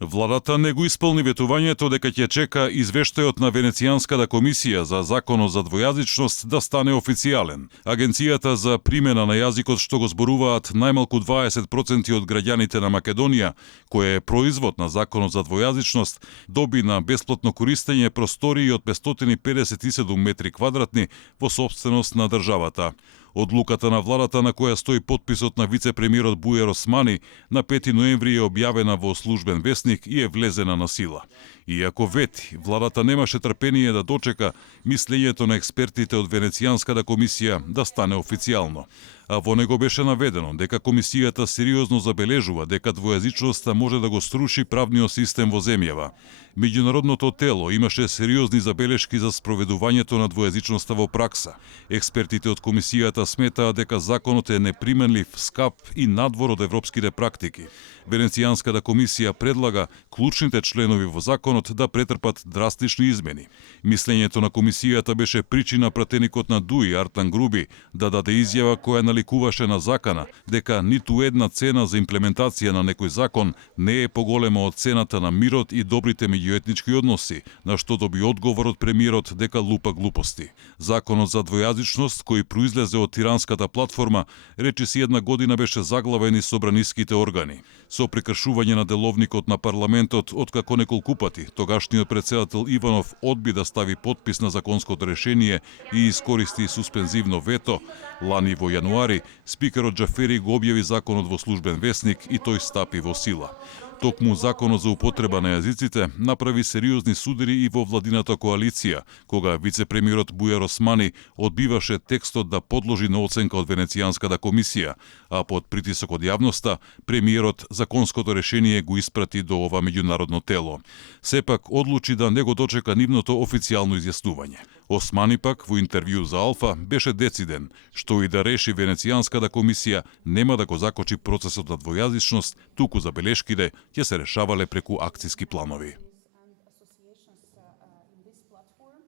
Владата не го исполни ветувањето дека ќе чека извештајот на Венецијанската комисија за законот за двојазичност да стане официјален. Агенцијата за примена на јазикот што го зборуваат најмалку 20% од граѓаните на Македонија, кој е производ на законот за двојазичност, доби на бесплатно користење простории од 557 метри квадратни во сопственост на државата. Одлуката на владата на која стои потписот на вице-премиерот Бујар Османи на 5 ноември е објавена во службен весник и е влезена на сила. Иако вети, владата немаше трпение да дочека мислењето на експертите од Венецијанската комисија да стане официјално. А во него беше наведено дека комисијата сериозно забележува дека двојазичноста може да го сруши правниот систем во земјава. Меѓународното тело имаше сериозни забелешки за спроведувањето на двојазичноста во пракса. Експертите од комисијата сметаат дека законот е неприменлив, скап и надвор од европските практики. Венецијанската комисија предлага клучните членови во законот да претрпат драстични измени. Мислењето на комисијата беше причина пратеникот на ДУИ Артан Груби да даде изјава која наликуваше на закана дека ниту една цена за имплементација на некој закон не е поголема од цената на мирот и добрите меѓуетнички односи, на што доби одговор од премиерот дека лупа глупости. Законот за двојазичност, кој произлезе од тиранската платформа, речиси една година беше заглавен и собраниските органи. Со прекршување на деловникот на парламентот, откако неколку пати тогашниот претседател Иванов одби да стави подпис на законското решение и искористи суспензивно вето, лани во јануари, спикерот Џафери го објави законот во службен весник и тој стапи во сила. Токму законот за употреба на јазиците направи сериозни судири и во владината коалиција, кога вице-премиерот Бујар Османи одбиваше текстот да подложи на оценка од Венецијанската комисија, а под притисок од јавноста, премиерот законското решение го испрати до ова меѓународно тело. Сепак одлучи да не го дочека нивното официјално изјаснување. Османи пак во интервју за Алфа беше дециден, што и да реши Венецијанската комисија нема да го закочи процесот на двојазичност, туку забелешките ќе се решавале преку акциски планови.